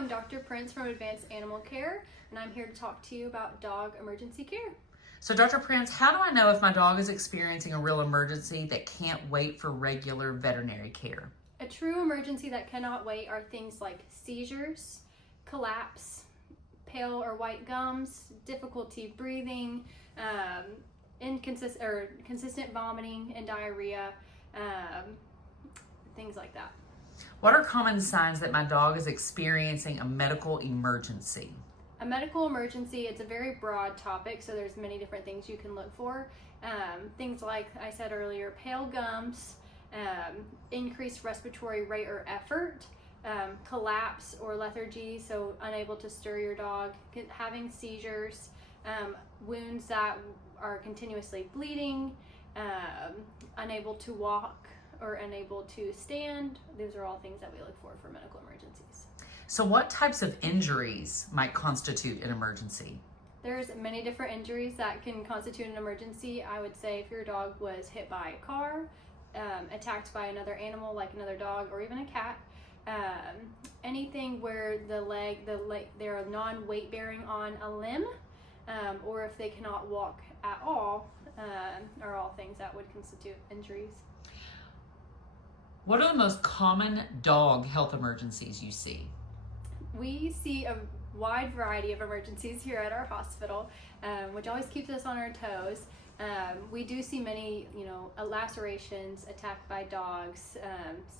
I'm Dr. Prince from Advanced Animal Care, and I'm here to talk to you about dog emergency care. So Dr. Prince, how do I know if my dog is experiencing a real emergency that can't wait for regular veterinary care? A true emergency that cannot wait are things like seizures, collapse, pale or white gums, difficulty breathing, consistent vomiting and diarrhea, things like that. What are common signs that my dog is experiencing a medical emergency? A medical emergency, it's a very broad topic, so there's many different things you can look for. Things like I said earlier, pale gums, increased respiratory rate or effort, collapse or lethargy, so unable to stir your dog, having seizures, wounds that are continuously bleeding, unable to walk or unable to stand. Those are all things that we look for medical emergencies. So what types of injuries might constitute an emergency? There's many different injuries that can constitute an emergency. I would say if your dog was hit by a car, attacked by another animal like another dog or even a cat, anything where they're non-weight bearing on a limb, or if they cannot walk at all, are all things that would constitute injuries. What are the most common dog health emergencies you see? We see a wide variety of emergencies here at our hospital, which always keeps us on our toes. We do see many, lacerations attacked by dogs.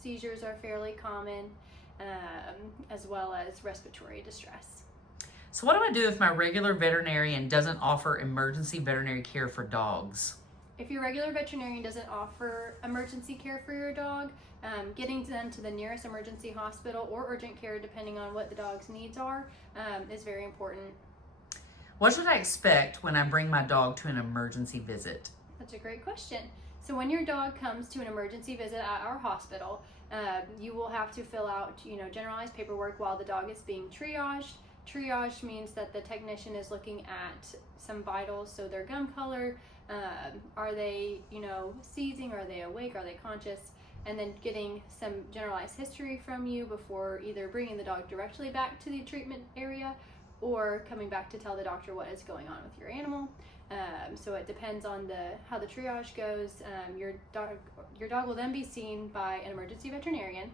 Seizures are fairly common, as well as respiratory distress. So what do I do if my regular veterinarian doesn't offer emergency veterinary care for dogs? If your regular veterinarian doesn't offer emergency care for your dog, getting them to the nearest emergency hospital or urgent care, depending on what the dog's needs are, is very important. What should I expect when I bring my dog to an emergency visit? That's a great question. So when your dog comes to an emergency visit at our hospital, you will have to fill out, generalized paperwork while the dog is being triaged. Triage means that the technician is looking at some vitals, so their gum color, are they, seizing, are they awake, are they conscious, and then getting some generalized history from you before either bringing the dog directly back to the treatment area or coming back to tell the doctor what is going on with your animal. So it depends on how the triage goes. Your dog will then be seen by an emergency veterinarian,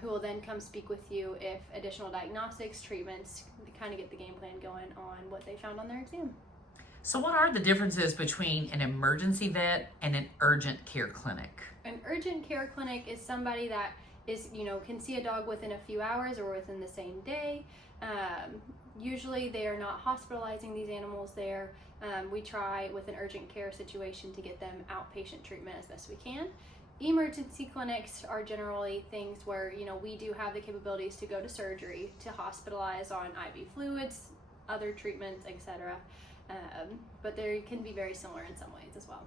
who will then come speak with you if additional diagnostics, treatments, to kind of get the game plan going on what they found on their exam. So what are the differences between an emergency vet and an urgent care clinic? An urgent care clinic is somebody that is, can see a dog within a few hours or within the same day. Usually they are not hospitalizing these animals there. We try with an urgent care situation to get them outpatient treatment as best we can. Emergency clinics are generally things where, we do have the capabilities to go to surgery, to hospitalize on IV fluids, other treatments, etc. But they can be very similar in some ways as well.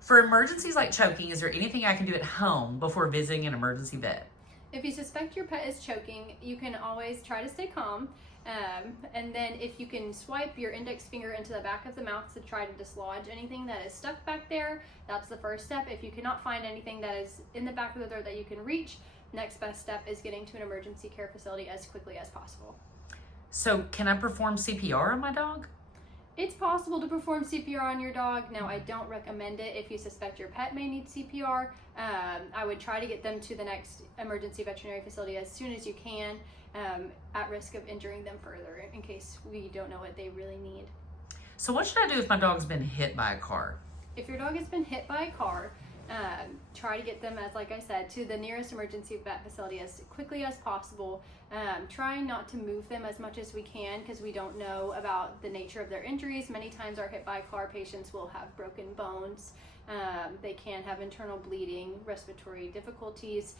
For emergencies like choking, is there anything I can do at home before visiting an emergency vet? If you suspect your pet is choking, you can always try to stay calm. And then if you can swipe your index finger into the back of the mouth to try to dislodge anything that is stuck back there, that's the first step. If you cannot find anything that is in the back of the throat that you can reach, next best step is getting to an emergency care facility as quickly as possible. So can I perform CPR on my dog? It's possible to perform CPR on your dog. Now, I don't recommend it if you suspect your pet may need CPR. I would try to get them to the next emergency veterinary facility as soon as you can, at risk of injuring them further in case we don't know what they really need. So what should I do if my dog's been hit by a car? If your dog has been hit by a car, try to get them, as like I said, to the nearest emergency vet facility as quickly as possible. Trying not to move them as much as we can because we don't know about the nature of their injuries. Many times our hit by car patients will have broken bones. They can have internal bleeding, respiratory difficulties.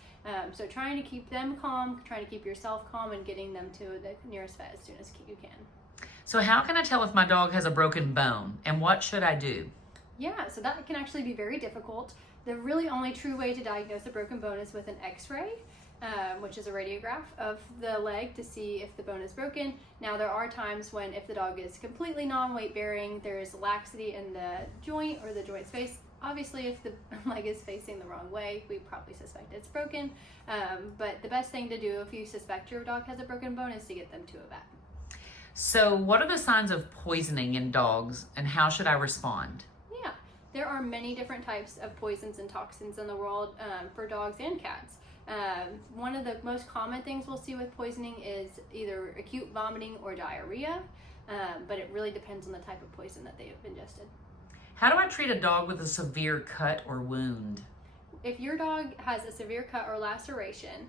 So trying to keep them calm, trying to keep yourself calm, and getting them to the nearest vet as soon as you can. So how can I tell if my dog has a broken bone, and what should I do? Yeah, so that can actually be very difficult. The really only true way to diagnose a broken bone is with an x-ray, which is a radiograph of the leg to see if the bone is broken. Now, there are times when if the dog is completely non-weight bearing, there is laxity in the joint or the joint space, Obviously, if the leg is facing the wrong way, we probably suspect it's broken. But the best thing to do if you suspect your dog has a broken bone is to get them to a vet. So what are the signs of poisoning in dogs, and how should I respond? Yeah, there are many different types of poisons and toxins in the world for dogs and cats. One of the most common things we'll see with poisoning is either acute vomiting or diarrhea, but it really depends on the type of poison that they have ingested. How do I treat a dog with a severe cut or wound? If your dog has a severe cut or laceration,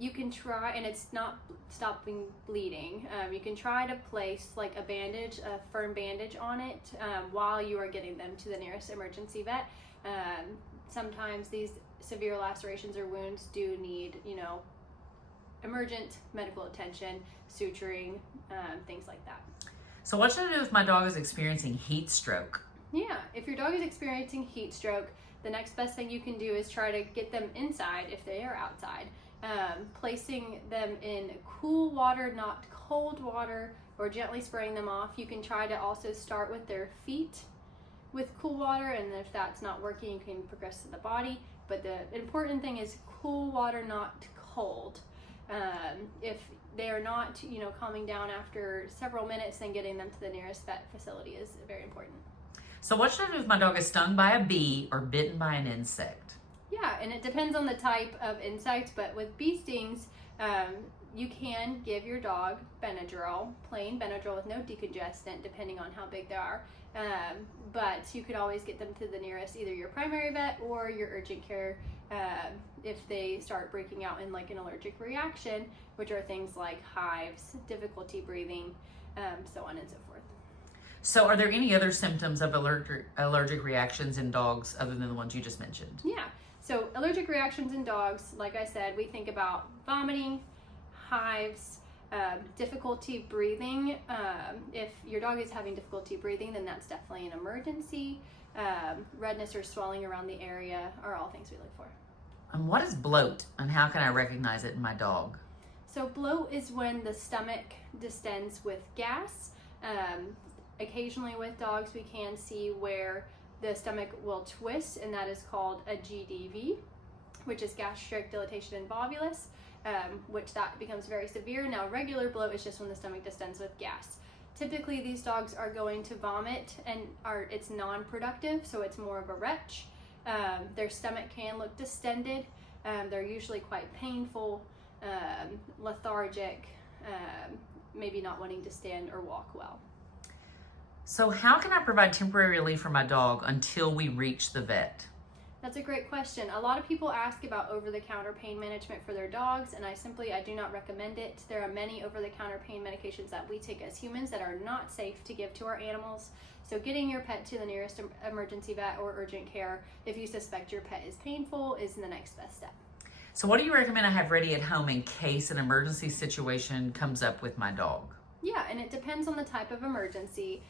you can try, and it's not stopping bleeding, you can try to place like a bandage, a firm bandage on it while you are getting them to the nearest emergency vet. Sometimes these severe lacerations or wounds do need, emergent medical attention, suturing, things like that. So what should I do if my dog is experiencing heat stroke? Yeah, if your dog is experiencing heat stroke, the next best thing you can do is try to get them inside if they are outside. Placing them in cool water, not cold water, or gently spraying them off. You can try to also start with their feet with cool water, and if that's not working, you can progress to the body. But the important thing is cool water, not cold. If they are not, calming down after several minutes, then getting them to the nearest vet facility is very important. So what should I do if my dog is stung by a bee or bitten by an insect? Yeah, and it depends on the type of insect, but with bee stings, you can give your dog Benadryl, plain Benadryl with no decongestant, depending on how big they are. But you could always get them to the nearest, either your primary vet or your urgent care if they start breaking out in like an allergic reaction, which are things like hives, difficulty breathing, so on and so forth. So are there any other symptoms of allergic reactions in dogs other than the ones you just mentioned? Yeah, so allergic reactions in dogs, like I said, we think about vomiting, hives, difficulty breathing. If your dog is having difficulty breathing, then that's definitely an emergency. Redness or swelling around the area are all things we look for. And what is bloat, and how can I recognize it in my dog? So bloat is when the stomach distends with gas. Occasionally with dogs we can see where the stomach will twist, and that is called a GDV, which is gastric dilatation and volvulus, which that becomes very severe. Now regular bloat is just when the stomach distends with gas. Typically these dogs are going to vomit and it's non-productive, so it's more of a retch. Their stomach can look distended. They're usually quite painful, lethargic, maybe not wanting to stand or walk well. So how can I provide temporary relief for my dog until we reach the vet? That's a great question. A lot of people ask about over-the-counter pain management for their dogs, and I do not recommend it. There are many over-the-counter pain medications that we take as humans that are not safe to give to our animals. So getting your pet to the nearest emergency vet or urgent care if you suspect your pet is painful is the next best step. So what do you recommend I have ready at home in case an emergency situation comes up with my dog? Yeah, and it depends on the type of emergency.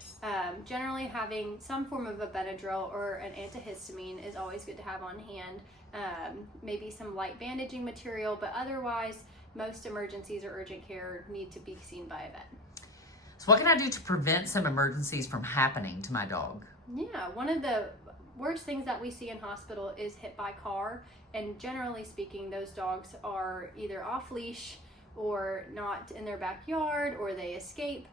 Generally having some form of a Benadryl or an antihistamine is always good to have on hand. Maybe some light bandaging material, but otherwise most emergencies or urgent care need to be seen by a vet. So what can I do to prevent some emergencies from happening to my dog? Yeah, one of the worst things that we see in hospital is hit by car, and generally speaking those dogs are either off leash or not in their backyard, or they escape.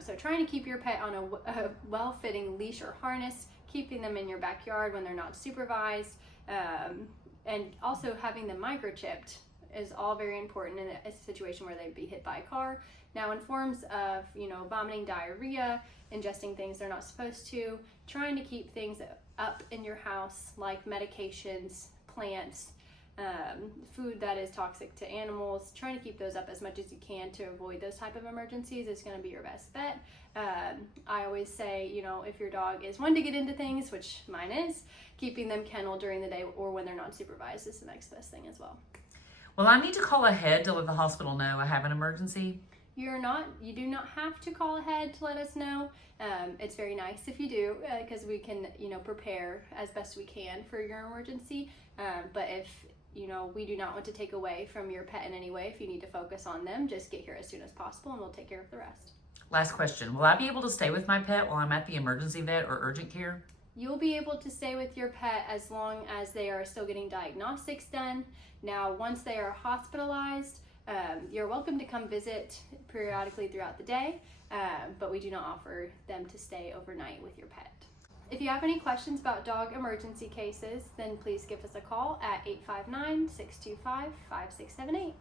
So trying to keep your pet on a well-fitting leash or harness, keeping them in your backyard when they're not supervised, and also having them microchipped is all very important in a situation where they'd be hit by a car. Now in forms of, vomiting, diarrhea, ingesting things they're not supposed to, trying to keep things up in your house like medications, plants, food that is toxic to animals, trying to keep those up as much as you can to avoid those type of emergencies is going to be your best bet. I always say, if your dog is one to get into things, which mine is, keeping them kenneled during the day or when they're not supervised is the next best thing as well. Well, I need to call ahead to let the hospital know I have an emergency. You do not have to call ahead to let us know. It's very nice if you do, because we can, prepare as best we can for your emergency. But if we do not want to take away from your pet in any way. If you need to focus on them, just get here as soon as possible and we'll take care of the rest. Last question. Will I be able to stay with my pet while I'm at the emergency vet or urgent care? You'll be able to stay with your pet as long as they are still getting diagnostics done. Now, once they are hospitalized, you're welcome to come visit periodically throughout the day, but we do not offer them to stay overnight with your pet. If you have any questions about dog emergency cases, then please give us a call at 859-625-5678.